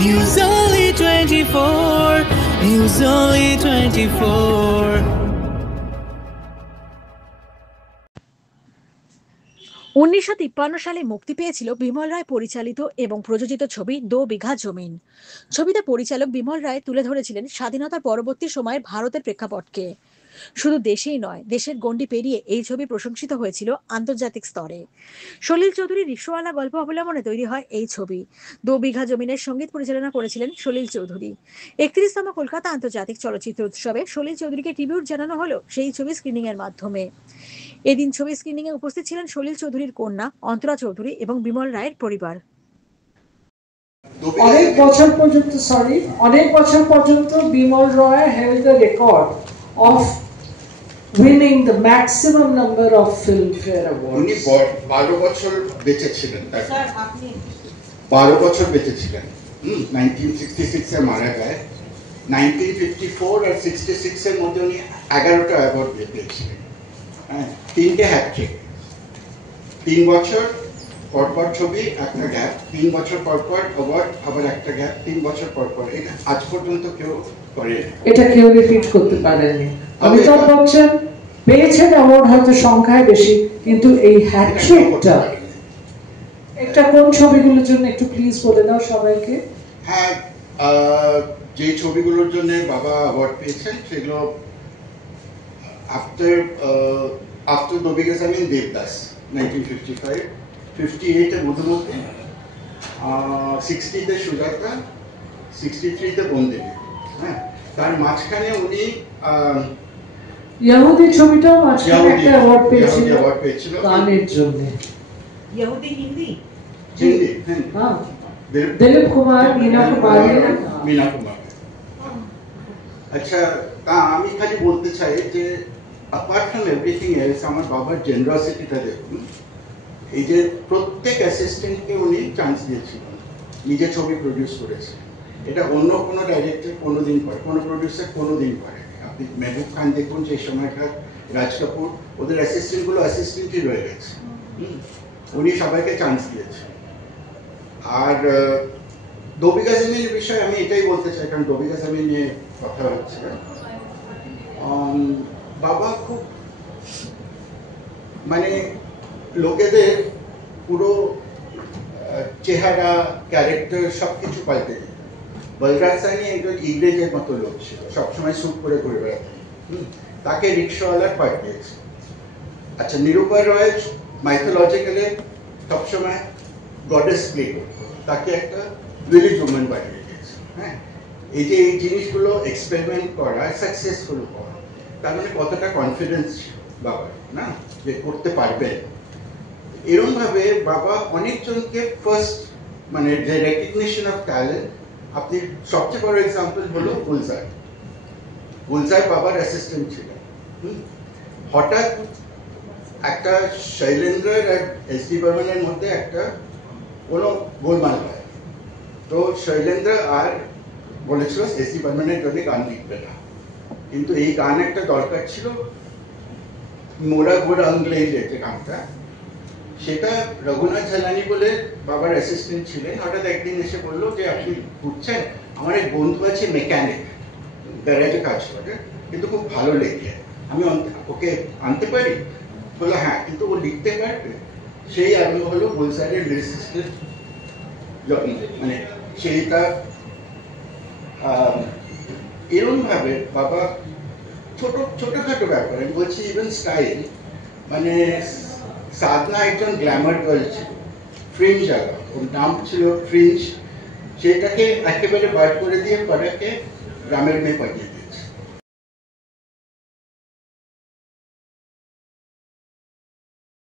News Only 24. News Only 24. 1953 সালে মুক্তি পেয়েছিল বিমল রায় পরিচালিত এবং প্রযোজিত ছবি দো বিঘা জমিন। ছবিতে পরিচালক বিমল রায় তুলে ধরেছিলেন স্বাধীনতার পরবর্তী সময়ের ভারতের প্রেক্ষাপটকে। শুধু দেশেই নয়, দেশের গণ্ডি পেরিয়ে এই ছবি প্রশংসিত হয়েছিল আন্তর্জাতিক স্তরে। সলিল চৌধুরীর রিক্সাওয়ালা গল্প অবলম্বনে তৈরি হয় এই ছবি। দো বিঘা জমিনের সঙ্গীত পরিচালনা করেছিলেন সলিল চৌধুরী। 31তম কলকাতা আন্তর্জাতিক চলচ্চিত্র উৎসবে সলিল চৌধুরীকে ট্রিবিউট জানানো হলো সেই ছবি স্ক্রিনিং এর মাধ্যমে। এদিন ছবি স্ক্রিনিং এ উপস্থিত ছিলেন সলিল চৌধুরীর কন্যা অন্তরা চৌধুরী এবং বিমল রায়ের পরিবার। অনেক বছর পর্যন্ত বিমল রয় held the record of winning the maximum number of Filmfare Awards. উনি 12 বছর বেঁচে ছিলেন। স্যার আপনি 12 বছর বেঁচে ছিলেন। 1966 এ মারা যায়। 1954 আর 66 এর মধ্যে উনি 11টা অ্যাওয়ার্ড পেয়েছিলেন। হ্যাঁ, 3টে হ্যাটট্রিক। 3 বছর পরপর ছবি, একটা গ্যাপ, 3 বছর পরপর অ্যাওয়ার্ড, আবার একটা গ্যাপ, 3 বছর পরপর। এটা আজ পর্যন্ত কেউ করেনি। এটা কেউ রিপিট করতে পারেনি। অমিতাভ বচ্চন পেয়েছেন অ্যাওয়ার্ড হয়তো সংখ্যায় বেশি, কিন্তু এই হ্যাটট্রিকটা এটা কোন ছবিগুলোর জন্য একটু প্লিজ বলে দাও সবাইকে। হ্যাঁ, যে ছবিগুলোর জন্য বাবা অ্যাওয়ার্ড পেয়েছেন সেগুলো after দো বিঘা জমিন, দেবদাস 1955, 58 এ মধুমতি, 60 তে সুজাতা, 63 তে বন্দেবী। হ্যাঁ, তার মাঝখানে উনি ইহুদি ছবিটাও মাঝখানে একটা অ্যাওয়ার্ড পেয়েছিল গানের জন্য। ইহুদি হিন্দি হ্যাঁ, দিলীপ কুমার, মীনা কুমার। আচ্ছা, তা আমি খালি বলতে চাই যে apart from everything else, আমার বাবার জেনারসিটিটা দেখুন। এই যে প্রত্যেক অ্যাসিস্ট্যান্টকে উনি চান্স দিয়েছিলেন, নিজে ছবি প্রডিউস করেছে। এটা অন্য কোনো ডাইরেক্টর কোনোদিন করে, কোনো প্রডিউসার কোনোদিন করে। আপনি মেহবুব খান দেখুন, যে সময়কার রাজ কাপুর, ওদের অ্যাসিস্ট্যান্টগুলো অ্যাসিস্ট্যান্টই রয়ে গেছে। উনি সবাইকে চান্স দিয়েছেন। আর দো বিঘা জমিনের বিষয়ে আমি এটাই বলতে চাই, কারণ দো বিঘা জমিন নিয়ে কথা হচ্ছে। বাবা খুব মানে লোকেদের পুরো চেহারা, ক্যারেক্টার সবকিছু পাল্টে দিত। বলরাজ সাইনি একজন ইংরেজের মতো লোক ছিল, সবসময় স্যুট করে করে বেড়াতেন। তাকে রিক্সাওয়ালার পাঠ দিয়েছে। আচ্ছা, নিরূপা রয় মাইথোলজিক্যালে সবসময় গডেস প্লে করত, তাকে একটা ভিলেজ ওম্যান বানিয়ে দিয়েছে। হ্যাঁ, এই যে এই জিনিসগুলো এক্সপেরিমেন্ট করা, সাকসেসফুল হওয়া, তার মানে কতটা কনফিডেন্স বাবার, না যে করতে পারবে। এরকম ভাবে বাবা অনেকজনকে ফার্স্ট মানে যে রেকগনিশন অফ ট্যালেন্ট, আপনি সবচেয়ে বড় এক্সাম্পল হলো গুলজার। গুলজার বাবার অ্যাসিস্ট্যান্ট ছিলেন। হঠাৎ একটা শৈলেন্দ্র আর এস.ডি. বর্মনের মধ্যে একটা কোনো গোলমাল হয়, তো শৈলেন্দ্র আর বলেছিল এস.ডি. বর্মনের জন্য গান লিখবে না, কিন্তু এই গান একটা দরকার ছিল, মোরা গোড় আংলেজের যে গানটা, সেটা রঘুনাথ ঝালানি বলে বাবার অ্যাসিস্ট্যান্ট ছিলেন। হঠাৎ একদিন এসে বললো যে আপনি বুঝছেন, আমার এক বন্ধু আছে মেকানিক, গ্যারেজে কাজ করে, কিন্তু খুব ভালো লেখে, আমি ওকে আনতে পারি? বললো হ্যাঁ, কিন্তু ও লিখতে পারবে। সেই আরম্ভ হলো গুলজারের লিরিসিস্টের জন্ম। মানে সেইটা এরকম ভাবে বাবা ছোটখাটো ব্যাপার, আমি বলছি ইভেন স্টাইল, মানে সাধনা একজন গ্ল্যামার গার্ল ছিল, ফ্রিঞ্জ আলা, ওর নাম ছিল ফ্রিঞ্জ, সেটাকে একেবারে বার করে দিয়ে পড়াকে গ্রামের মেয়ে পাঠিয়ে দিয়েছে।